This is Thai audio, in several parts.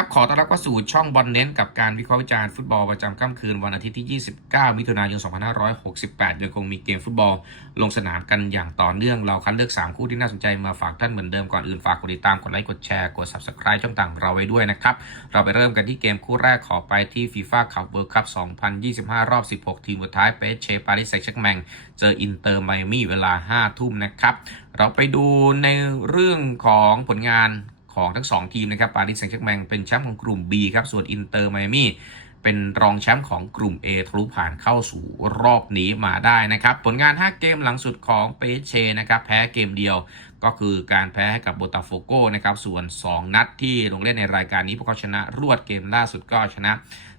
ครับขอต้อนรับเข้าสู่ช่องบอลเน้นกับการวิเคราะห์วิจารณ์ฟุตบอลประจำค่ำคืนวันอาทิตย์ที่ 29 มิถุนายน 2568โดยคงมีเกมฟุตบอลลงสนามกันอย่างต่อเนื่องเราคัดเลือก 3 คู่ที่น่าสนใจมาฝากท่านเหมือนเดิมก่อนอื่นฝากกดติดตามกดไลค์กดแชร์กด subscribe ช่องต่างเราไว้ด้วยนะครับ เราไปเริ่มกันที่เกมคู่แรกขอไปที่ FIFA Cup World Cup 2025 รอบ 16 ทีมสุดท้ายเปเชปารีสแซงต์แชร์แมงเจออินเตอร์ไมอามี่เวลา 5 ทุ่มนะครับเราไปดูในเรื่องของผลงาน ของทั้ง 2 ทีมนะครับปารีสแซงต์แชร์กแมงเป็นแชมป์ของกลุ่ม B ครับ ส่วนอินเตอร์ไมอามี่เป็นรองแชมป์ของกลุ่ม A ทะลุผ่านเข้าสู่รอบนี้มาได้นะครับ ผลงาน 5 เกมหลังสุดของเปเชนะครับ แพ้เกมเดียวก็คือการแพ้ให้กับโบตาโฟโกนะครับ ส่วน 2 นัดที่ลงเล่นในรายการนี้พวกเขาชนะรวดเกมล่าสุดก็ชนะ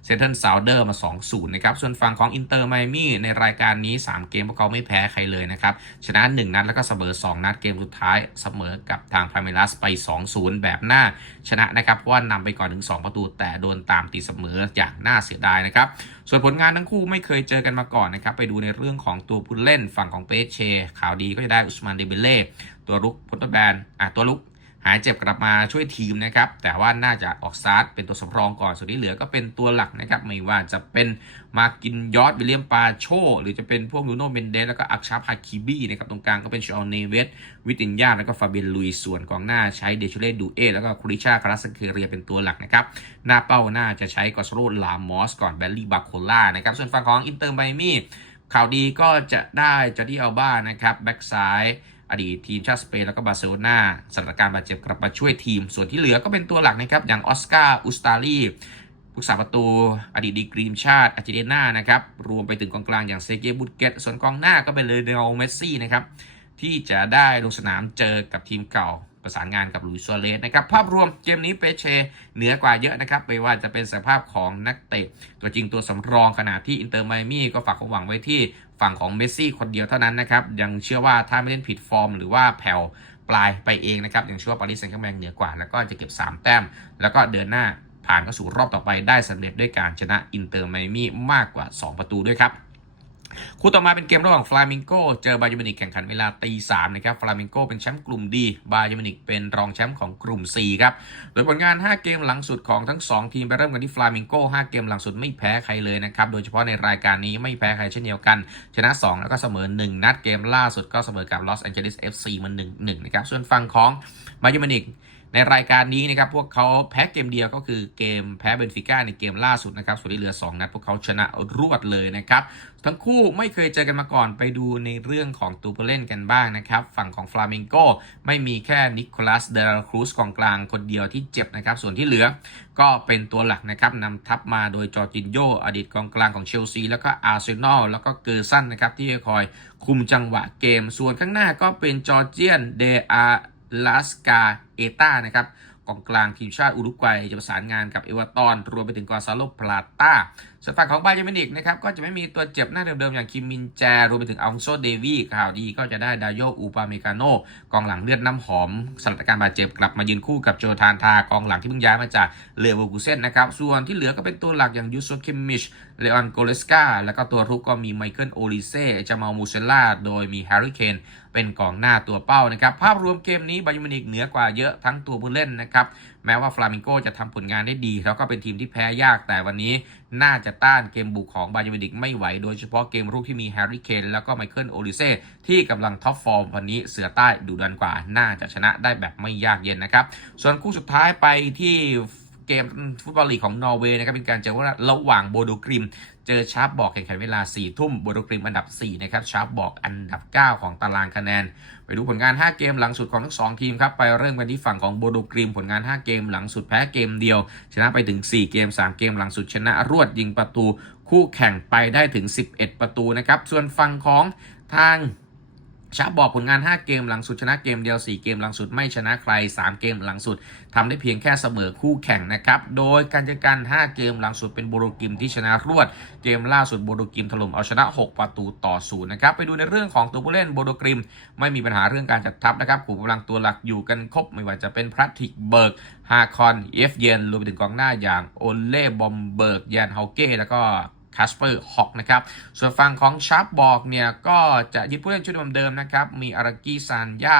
เซนเทิลซาวเดอร์มา 2-0 นะครับ ส่วนฝั่งของอินเตอร์ไมอามี่ในรายการนี้ 3 เกมพวกเขาไม่แพ้ใครเลยนะครับ ชนะ 1 นัดแล้วก็เสมอ 2 นัดเกมสุดท้ายเสมอกับทางพาเมลัสไป 2-0 แบบหน้าชนะนะครับ เพราะว่านำไปก่อนถึง 2 ประตู แต่โดนตามตีเสมออย่างน่าเสียดายนะครับ ส่วนผลงานทั้งคู่ไม่เคยเจอกันมาก่อนนะครับ ไปดูในเรื่องของตัวผู้เล่นฝั่งของเปเชข่าวดีก็จะได้อุสมานเดเบเล่ตัวลุกพุทธแบนอะตัวลุก หายเจ็บกลับมาช่วยทีมนะครับ แต่ว่าน่าจะออกสตาร์เป็นตัวสำรองก่อน ส่วนที่เหลือก็เป็นตัวหลักนะครับ ไม่ว่าจะเป็นมากินยอดวิลเลียมปาโช หรือจะเป็นพวกนูโนเมนเดสแล้วก็อักชาพาคิบี้นะครับ ตรงกลางก็เป็นชอเนเวสวิตินยาแล้วก็ฟาเบียนลุยส่วนกองหน้าใช้เดชเลดูเอแล้วก็คริชาคาราสเคเรียเป็นตัวหลักนะครับ หน้าเป้าหน้าจะใช้กอสโรลามอสก่อนแบลลี่บาโคล่านะครับ ส่วนฝั่งของอินเตอร์ไมมี่ข่าวดีก็จะได้จอร์ดี้อัลบ้านะครับแบ็กซ้าย อดีตทีมชาติสเปนแล้วก็บาร์เซโลนาสถานการณ์บาดเจ็บกลับมาช่วยทีม ส่วนที่เหลือก็เป็นตัวหลักนะครับ อย่างออสการ์อุสตาลีผู้สาประตู อดีตดีกรีมชาติอาร์เจนตินานะครับ รวมไปถึงกองกลางอย่างเซเกบุตเกตส่วนกองหน้าก็เป็นเลเดลเมสซี่นะครับ ที่จะได้ลงสนามเจอกับทีมเก่าประสานงานกับลุยส์ซัวเรสนะครับ ภาพรวมเกมนี้เปเชเหนือกว่าเยอะนะครับไม่ว่าจะเป็นสภาพของนักเตะตัวจริงตัวสำรองขณะที่อินเตอร์ไมมี่ก็ฝากความหวังไว้ที่ ฝั่งของเมสซี่คนเดียวเท่านั้นนะครับ ยังเชื่อว่าถ้าไม่เล่นผิดฟอร์ม หรือว่าแผ่วปลายไปเองนะครับ ยังเชื่อว่าปารีสแซงต์แชร์กแมงเหนือกว่า แล้วก็จะเก็บ 3 แต้ม แล้วก็เดินหน้าผ่านเข้าสู่รอบต่อไปได้สำเร็จด้วยการชนะอินเตอร์ไมอามี่มากกว่า 2 ประตูด้วยครับ คู่ต่อมาเป็นเกมระหว่างฟลามิงโกเจอบาเยอร์มินิกแข่งขันเวลาตีสามนะครับฟลามิงโกเป็นแชมป์กลุ่มดีบาเยอร์มินิกเป็นรองแชมป์ของกลุ่ม C ครับ โดยผลงาน 5 เกมหลังสุดของทั้ง 2 ทีมไปเริ่มกันที่ฟลามิงโก5เกมหลังสุดไม่แพ้ใครเลยนะครับ โดยเฉพาะในรายการนี้ไม่แพ้ใครเช่นเดียวกัน ชนะ 2 แล้วก็เสมอ 1 นัดเกมล่าสุดก็เสมอกับลอสแอนเจลิส FC มัน1 1นะครับส่วนฝั่งของบาเยอร์มินิก ในรายการนี้นะครับพวกเขาแพ้เกมเดียวก็คือเกมแพ้เบนฟิก้าในเกมล่าสุดนะครับส่วนที่เหลือ 2 นัดพวกเขาชนะรวดเลยนะครับทั้งคู่ไม่เคยเจอกันมาก่อนไปดูในเรื่องของตัวผู้เล่นกันบ้างนะครับฝั่งของฟลาเมงโกไม่มีแค่นิโคลัสเดลครูสกองกลางคนเดียวที่เจ็บนะครับส่วนที่เหลือก็เป็นตัวหลักนะครับนำทัพมาโดยจอร์จินโยอดีตกองกลางของเชลซีแล้วก็อาร์เซนอลแล้วก็เกอร์ซันนะครับที่คอยคุมจังหวะเกม ส่วนข้างหน้าก็เป็นจอร์เจียนเดอา ลาสกาเอตานะครับกองกลางทีมชาติอุรุกวัยจะประสานงานกับเอวอร์ตันรวมไปถึงกอซาโลพลาตาส่วนฝั่งของบาเยอร์มินิกนะครับก็จะไม่มีตัวเจ็บหน้าเดิมๆ อย่างคิมมินแจ รวมไปถึงอัลโซเดวีข่าวดีก็จะได้ดาโยอูปาเมกาโนกองหลังเลือดน้ำหอมสถานการณ์บาดเจ็บกลับมายืนคู่กับโจทานทากองหลังที่เพิ่งย้ายมาจากเลเวอร์คูเซ่นนะครับส่วนที่เหลือก็เป็นตัวหลักอย่างยูโซคิมมิช เลออนโกเลสกาแล้วก็ตัวรุกก็มีไมเคิลโอลิเซ่จามามูเซล่าโดยมีแฮร์รี่เคนเป็นกองหน้าตัวเป้านะครับ ภาพรวมเกมนี้บาเยอร์มินิกเหนือกว่าเยอะทั้งตัวผู้เล่นนะครับ แม้ว่าฟลามิงโกจะทำผลงานได้ดี แล้วก็เป็นทีมที่แพ้ยากแต่วันนี้น่าจะต้านเกมบุกของบาเยอร์มินิกไม่ไหว โดยเฉพาะเกมรุกที่มีแฮร์รี่เคนแล้วก็ไมเคิลโอลิเซ่ที่กำลังท็อปฟอร์มวันนี้เสือใต้ดุดันกว่า น่าจะชนะได้แบบไม่ยากเย็นนะครับ ส่วนคู่สุดท้ายไปที่ เกมฟุตบอลลีกของนอร์เวย์นะครับเป็นการเจอว่าระหว่างโบโดกริม เจอชาร์ปบอกแข่งขันเวลา 4 ทุ่มโบโดกริมอันดับ 4 นะครับชาร์ปบอกอันดับ 9 ของตารางคะแนน ไปดูผลงาน 5 เกมหลังสุดของทั้ง 2 ทีมครับไปเริ่มกันที่ฝั่งของโบโดกริม ผลงาน 5 เกมหลังสุดแพ้เกมเดียว ชนะไปถึง 4 เกม 3 เกมหลังสุดชนะรวดยิงประตู คู่แข่งไปได้ถึง 11 ประตูนะครับส่วนฝั่งของทาง ชาร์ปบอกผลงาน 5 เกมหลังสุดชนะเกมเดียว 4 เกมหลังสุดไม่ชนะใคร 3 เกมหลังสุดทำได้เพียงแค่เสมอคู่แข่งนะครับ โดยการจัดการ 5 เกมหลังสุดเป็นโบโรกิมที่ชนะรวด เกมล่าสุดโบโดกิมถล่มเอาชนะ 6 ประตูต่อศูนย์นะครับ ไปดูในเรื่องของตัวผู้เล่นโบโดกริม ไม่มีปัญหาเรื่องการจัดทัพนะครับขู่กำลังตัวหลักอยู่กันครบไม่ว่าจะเป็นพรัตติกเบิร์กฮาคอนเอฟเยนรวมไปถึงกองหน้าอย่างโอเล่บอมเบิร์กยานเฮาเก้แล้วก็าสเปอร์ฮอกนะครับ ส่วนฝั่งของชาร์ปบอกเนี่ยก็จะยึดผู้เล่นชุดเดิมๆนะครับ มีอารากิซานยา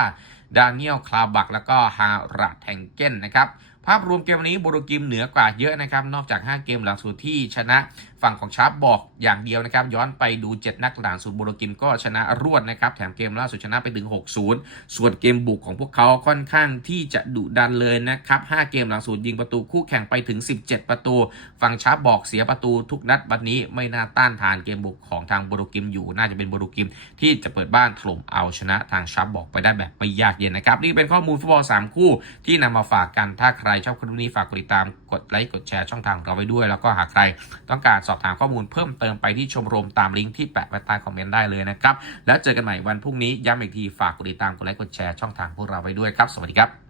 ดานิเอลคลาบัก แล้วก็ฮารัดแทงเก้นนะครับ ภาพรวมเกมนี้โบโรกิมเหนือกว่าเยอะนะครับ นอกจาก 5 เกมหลังสุดที่ชนะฝั่งของชาร์ปบอกอย่างเดียวนะครับ ย้อนไปดู 7 นัดหลังสุดโบโรกิมก็ชนะรวดนะครับ แถมเกมล่าสุดชนะไปถึง 6-0 ส่วนเกมบุกของพวกเขาค่อนข้างที่จะดุดันเลยนะครับ 5 เกมหลังสุดยิงประตูคู่แข่งไปถึง 17 ประตู ฝั่งชาร์ปบอกเสียประตูทุกนัดวันนี้ไม่น่าต้านทานเกมบุกของทางโบโรกิมอยู่ น่าจะเป็นโบโรกิมที่จะเปิดบ้านถล่มเอาชนะทางชาร์ปบอกไปได้แบบไม่ยากเย็นนะครับ นี่เป็นข้อมูลฟุตบอล3คู่ที่นำมาฝากกันถ้าใครชอบคลิปนี้ฝากกดติดตามกดไลค์กดแชร์ช่องทางของเราไว้ด้วย แล้วก็หากใครต้องการสอบถามข้อมูลเพิ่มเติมไปที่ชมรมตามลิงก์ที่แปะไว้ใต้คอมเมนต์ได้เลยนะครับแล้วเจอกันใหม่วันพรุ่งนี้ย้ำอีกทีฝากกดติดตามกดไลค์กดแชร์ช่องทางพวกเราไว้ด้วยครับ สวัสดีครับ